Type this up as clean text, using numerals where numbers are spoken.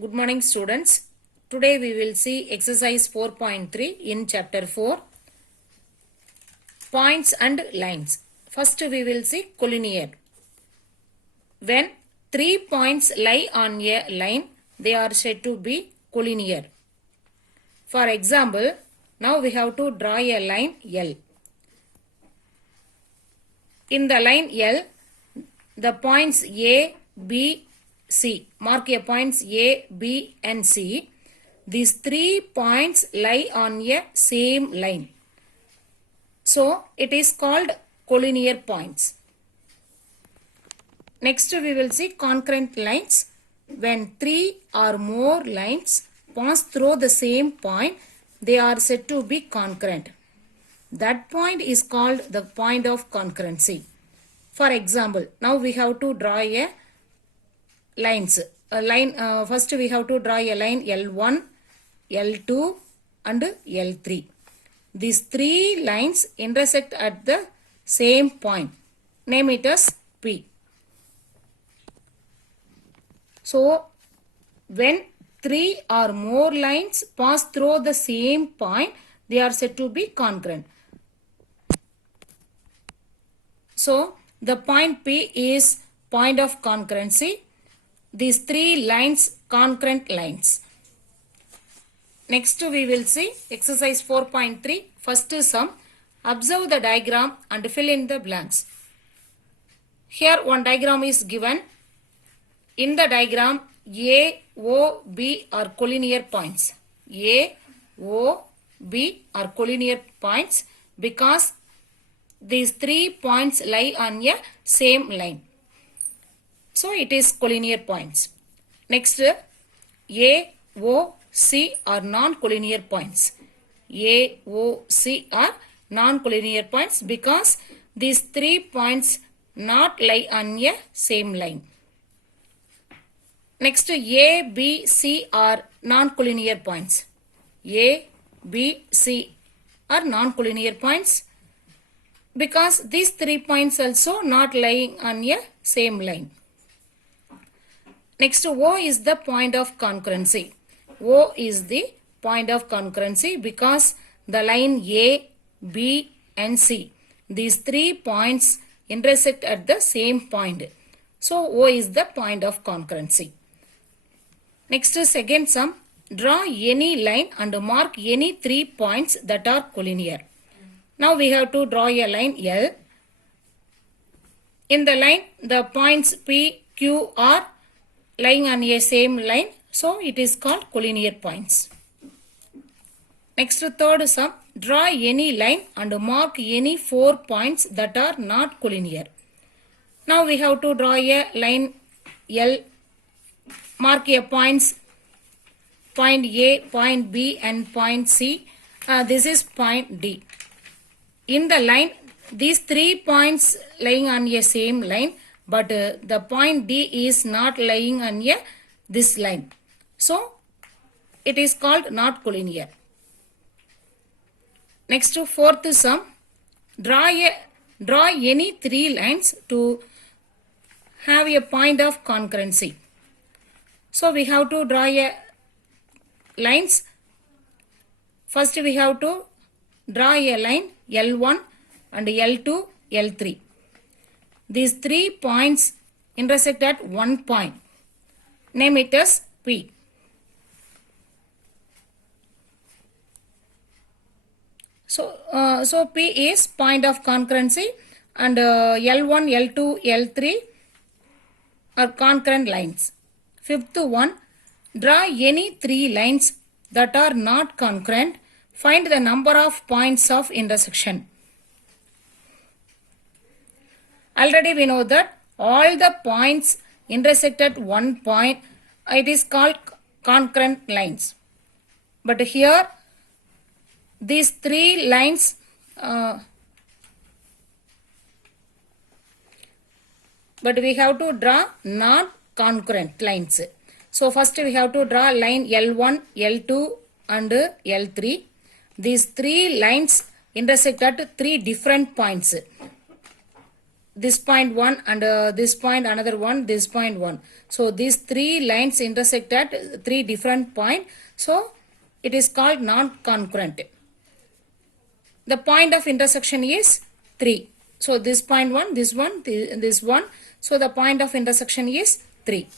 Good morning, students. Today we will see exercise 4.3 in chapter 4, points and lines. First we will see collinear. When 3 points lie on a line, they are said to be collinear. For example, now we have to draw a line L. In the line L, the points A, B, C. Mark a points A, B and C. These 3 points lie on a same line. So, it is called collinear points. Next, we will see concurrent lines. When 3 or more lines pass through the same point, they are said to be concurrent. That point is called the point of concurrency. For example, now we have to draw a lines. First we have to draw a line L1, L2 and L3. These 3 lines intersect at the same point. Name it as P. So, when 3 or more lines pass through the same point, they are said to be concurrent. So, the point P is point of concurrency. These 3 lines, concurrent lines. Next we will see exercise 4.3. First sum. Observe the diagram and fill in the blanks. Here one diagram is given. In the diagram, A, O, B are collinear points. A, O, B are collinear points because these 3 points lie on a same line. So it is collinear points. Next, A, O, C are non-collinear points. A, O, C are non-collinear points because these 3 points not lie on a same line. Next, A, B, C are non-collinear points. A, B, C are non-collinear points because these 3 points also not lying on a same line. Next, O is the point of concurrency. O is the point of concurrency because the line A, B and C, these 3 points intersect at the same point. So, O is the point of concurrency. Next, second sum. Draw any line and mark any 3 points that are collinear. Now, we have to draw a line L. In the line, the points P, Q are lying on a same line. So, it is called collinear points. Next, third sum. Draw any line and mark any 4 points that are not collinear. Now, we have to draw a line L. Mark a points, point A, point B and point C. This is point D. In the line, these 3 points lying on a same line, but the point D is not lying on this line. So, it is called not collinear. Next, fourth sum. Draw any 3 lines to have a point of concurrency. So, we have to draw a lines. First, we have to draw a line L1 and L2, L3. These 3 points intersect at one point. Name it as P. So P is point of concurrency and L1, L2, L3 are concurrent lines. Fifth one, draw any 3 lines that are not concurrent. Find the number of points of intersection. Already we know that all the points intersect at one point. It is called concurrent lines. But here, these 3 lines but we have to draw non-concurrent lines. So, first we have to draw line L1, L2 and L3. These 3 lines intersect at 3 different points. this point 1 and this point another one, this point 1. So these three lines intersect at three different point. So it is called non-concurrent. The point of intersection is 3. So this point 1, this one, this one. So the point of intersection is 3.